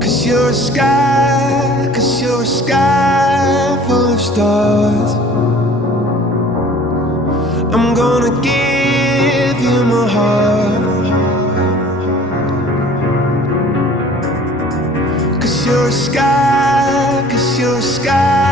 you're a sky, 'cause you're a sky full of stars. I'm gonna give you my heart, 'cause you're a sky, 'cause you're a sky